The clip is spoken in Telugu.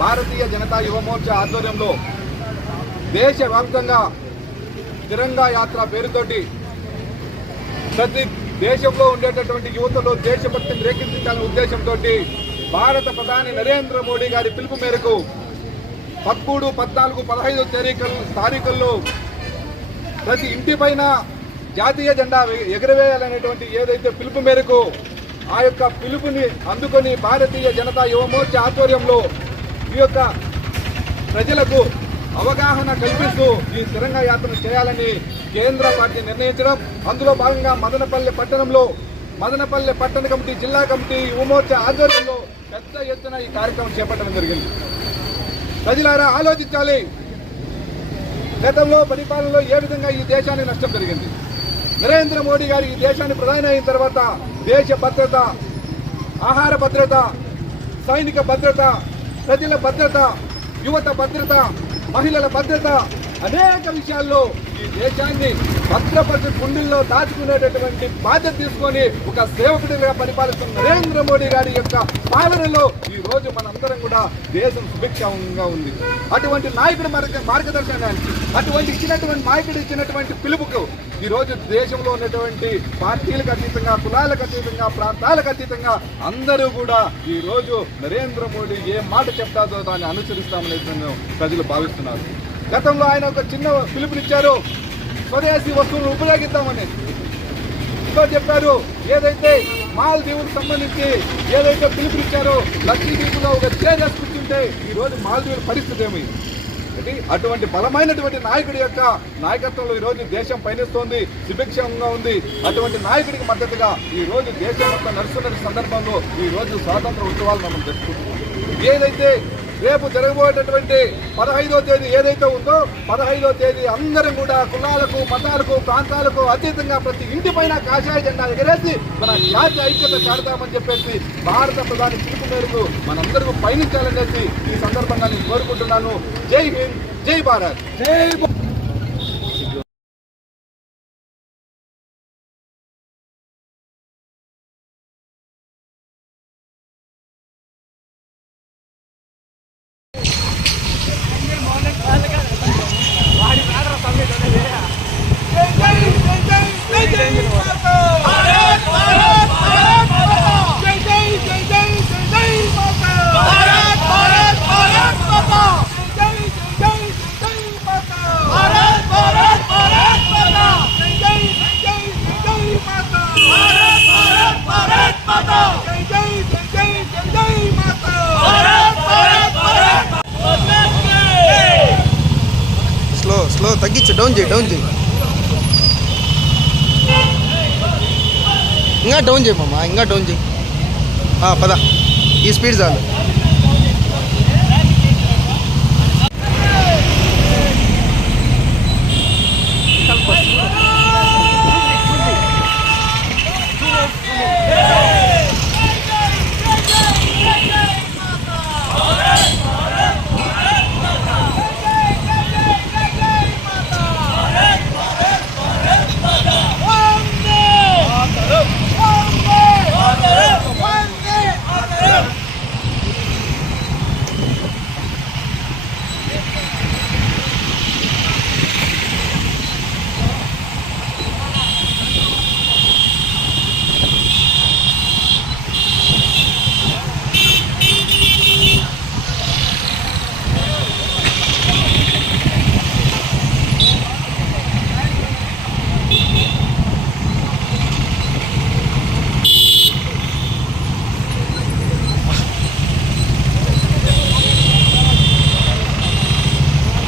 భారతీయ జనతా యువ మోర్చా ఆధ్వర్యంలో దేశవ్యాప్తంగా తిరంగా యాత్ర పేరుతోటి ప్రతి దేశంలో ఉండేటటువంటి యువతలో దేశభక్తిని రేకెత్తించాలనే ఉద్దేశంతో భారత ప్రధాని నరేంద్ర మోడీ గారి పిలుపు మేరకు పదమూడు పద్నాలుగు పదహైదు తారీఖులు తారీఖుల్లో ప్రతి ఇంటి పైన జాతీయ జెండా ఎగరవేయాలనేటువంటి ఏదైతే పిలుపు మేరకు ఆ యొక్క పిలుపుని అందుకొని భారతీయ జనతా యువ మోర్చా ఆధ్వర్యంలో ఈ యొక్క ప్రజలకు అవగాహన కల్పిస్తూ ఈ తిరంగా యాత్ర చేయాలని కేంద్ర పార్టీ నిర్ణయించడం. అందులో భాగంగా మదనపల్లె పట్టణంలో మదనపల్లె పట్టణ కమిటీ జిల్లా కమిటీ యువమోర్చా ఆధ్వర్యంలో పెద్ద ఎత్తున ఈ కార్యక్రమం చేపట్టడం జరిగింది. ప్రజలారా ఆలోచించాలి. గతంలో పరిపాలనలో ఏ విధంగా ఈ దేశానికి నష్టం జరిగింది? నరేంద్ర మోడీ గారు ఈ దేశాన్ని ప్రధాని అయిన తర్వాత దేశ భద్రత ఆహార భద్రత సైనిక భద్రత ప్రజల భద్రత యువత భద్రత మహిళల భద్రత అనేక విషయాల్లో ఈ దేశాన్ని భద్రపరిచి గుండెల్లో దాచుకునేటటువంటి బాధ్యత తీసుకొని ఒక సేవకుడిగా పరిపాలిస్తున్న నరేంద్ర మోడీ గారి యొక్క పాలనలో ఈ రోజు మనందరం కూడా దేశం సుభిక్షంగా ఉంది. అటువంటి నాయకుడి మార్గ మార్గదర్శనానికి అటువంటి ఇచ్చినటువంటి నాయకుడు ఇచ్చినటువంటి పిలుపుకు ఈ రోజు దేశంలో ఉన్నటువంటి పార్టీలకు అతీతంగా కులాలకు అతీతంగా ప్రాంతాలకు అతీతంగా అందరూ కూడా ఈ రోజు నరేంద్ర మోడీ ఏ మాట చెప్తాదో దాన్ని అనుసరిస్తామని ప్రజలు భావిస్తున్నారు. గతంలో ఆయన ఒక చిన్న పిలుపునిచ్చారు. స్వదేశీ వస్తువులను ఉపయోగిద్దామని. ఇంకో చెప్పారు ఏదైతే మాల్ దీవులకు సంబంధించి ఏదైతే పిలుపునిచ్చారో లక్షద్వీపులో ఒక చేరేసి కూర్చుంటే ఈ రోజు మాల్దీవుల పరిస్థితి ఏమి? అటువంటి బలమైనటువంటి నాయకుడి యొక్క నాయకత్వంలో ఈరోజు దేశం పయనిస్తోంది సుభిక్షంగా ఉంది. అటువంటి నాయకుడికి మద్దతుగా ఈ రోజు దేశం మొత్తం నడుస్తున్న సందర్భంలో ఈ రోజు స్వాతంత్ర ఉత్సవాలు మనం జరుపుకుంటున్నాం. ఏదైతే రేపు జరగబోయేటటువంటి పదహైదో తేదీ ఏదైతే ఉందో పదహైదో తేదీ అందరం కూడా కులాలకు మతాలకు ప్రాంతాలకు అతీతంగా ప్రతి ఇంటి పైన కాషాయ జెండా ఎగరేసి మన జాతి ఐక్యత చాడతామని చెప్పేసి భారత ప్రధాని పిలుపు మేరకు మనందరూ పయనించాలనేసి ఈ సందర్భంగా నేను కోరుకుంటున్నాను. జై హింద్ జై భారత్. జై కొంచెం తగ్గించు డౌన్ చేయి డౌన్ చేయి. ఇంకా డౌన్ చేయి మామ ఇంకా డౌన్ చేయి. పద. ఈ స్పీడ్ చాలు.